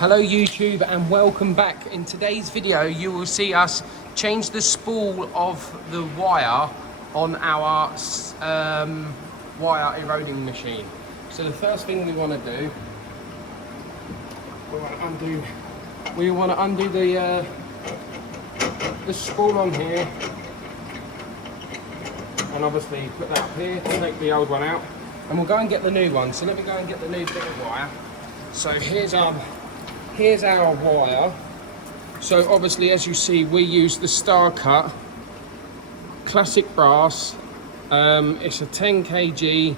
Hello YouTube and welcome back. In today's video you will see us change the spool of the wire on our wire eroding machine. So the first thing we want to do, we want to undo the spool on here, and obviously put that up here to take the old one out, and we'll go and get the new one. So let me go and get the new bit of wire. So here's our wire. So obviously, as you see, we use the Star Cut classic brass. It's a 10 kg.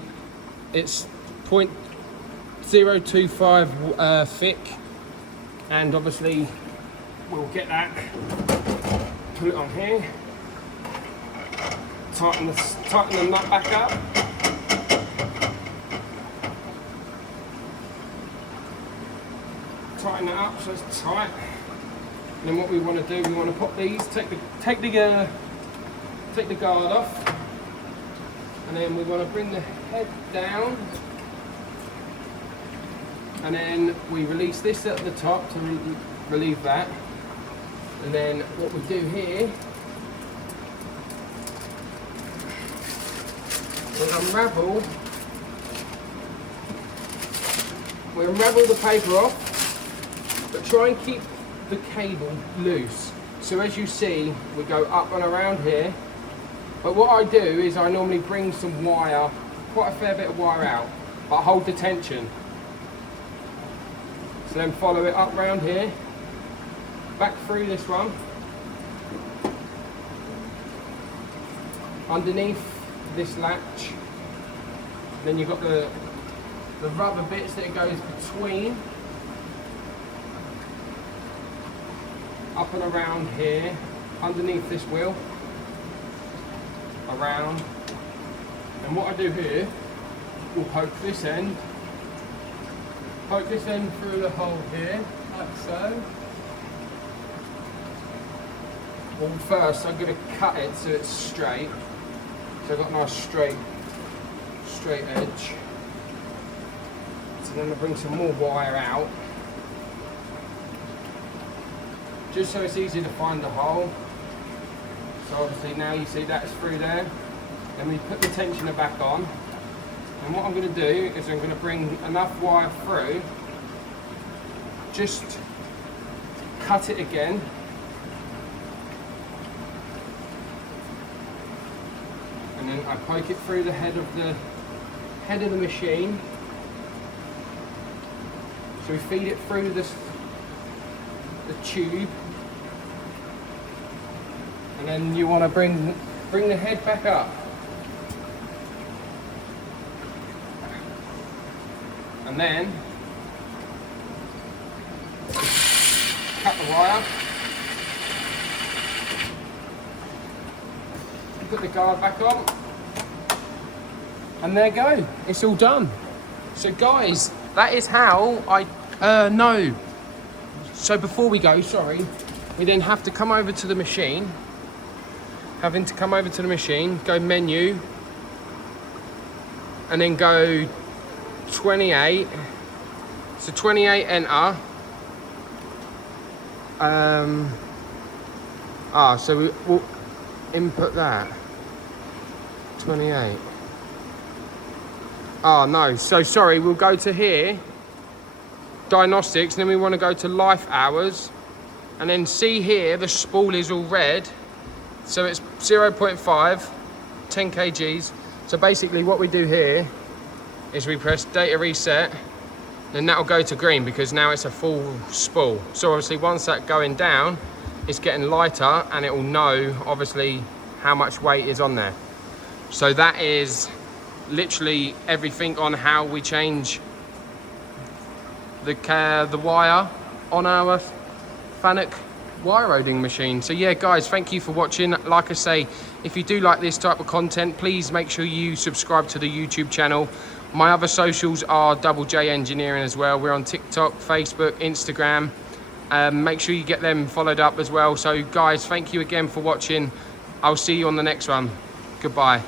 It's 0.025 thick, and obviously we'll get that, put it on here, tighten the nut back up. Tighten it up so it's tight. And then what we want to do, we want to put these, take the guard off, and then we want to bring the head down, and then we release this at the top to relieve that. And then what we do here, we unravel the paper off, but try and keep the cable loose. So as you see, we go up and around here, but what I do is I normally bring some wire, quite a fair bit of wire out, but hold the tension. So then follow it up round here, back through this one, underneath this latch. Then you've got the rubber bits that it goes between, up and around here, underneath this wheel, around. And what I do here, we'll poke this end through the hole here, like so. Well, first I'm going to cut it so it's straight. So I've got a nice straight edge. So then I'll bring some more wire out, just so it's easy to find the hole. So obviously now you see that's through there. Then we put the tensioner back on. And what I'm going to do is I'm going to bring enough wire through, just cut it again. And then I poke it through the head of the machine. So we feed it through the tube. And then you want to bring the head back up. And then cut the wire. Put the guard back on. And there you go. It's all done. So guys, that is how no. So before we go, we then have to come over to the machine. Having to come over to the machine, go menu, and then go 28. So 28, enter. So we'll input that. 28. Oh no, so sorry, we'll go to here, diagnostics, and then we want to go to life hours, and then see here the spool is all red, so it's 0.5, 10 kgs. So basically what we do here is we press data reset, then that'll go to green because now it's a full spool. So obviously once that's going down, it's getting lighter, and it will know obviously how much weight is on there. So that is literally everything on how we change the wire on our Fanuc wire eroding machine. So yeah guys, thank you for watching. Like I say, if you do like this type of content, please make sure you subscribe to the YouTube channel. My other socials are Double J Engineering as well. We're on TikTok, Facebook, Instagram. Make sure you get them followed up as well. So guys, thank you again for watching. I'll see you on the next one. Goodbye.